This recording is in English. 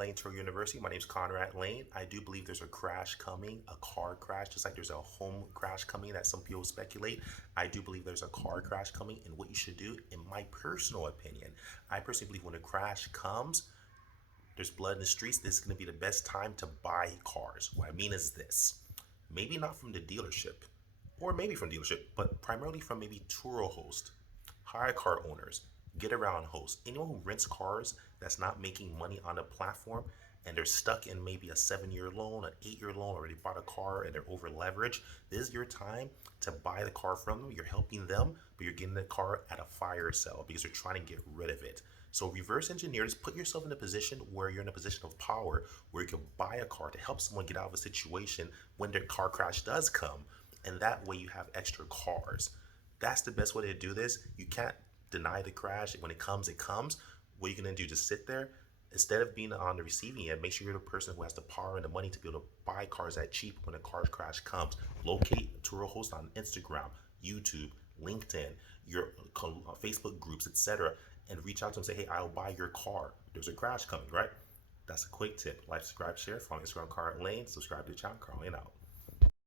Lane Turo University. My name is Conrad Lane. I do believe there's a crash coming, a car crash, just like there's a home crash coming that some people speculate. I do believe there's a car crash coming, and what you should do, in my personal opinion, I personally believe when a crash comes, there's blood in the streets. This is going to be the best time to buy cars. What I mean is this: maybe not from the dealership, or maybe from dealership, but primarily from maybe Turo host, hire car owners, get around hosts, anyone who rents cars that's not making money on the platform and they're stuck in maybe a 7 year loan, an 8 year loan, or they bought a car and they're over leveraged. This is your time to buy the car from them. You're helping them, but you're getting the car at a fire sale because they're trying to get rid of it. So reverse engineer this, put yourself in a position where you're in a position of power where you can buy a car to help someone get out of a situation when their car crash does come. And that way you have extra cars. That's the best way to do this. You can't deny the crash. When it comes, it comes. What are you going to do? Just sit there? Instead of being on the receiving end, make sure you're the person who has the power and the money to be able to buy cars that cheap when a car crash comes. Locate Turo host on Instagram, YouTube, LinkedIn, your Facebook groups, etc., and reach out to them and say, hey, I'll buy your car. There's a crash coming, right? That's a quick tip. Like, subscribe, share. Follow Instagram, Conrad Lane. Subscribe to the channel. Carl Lane out.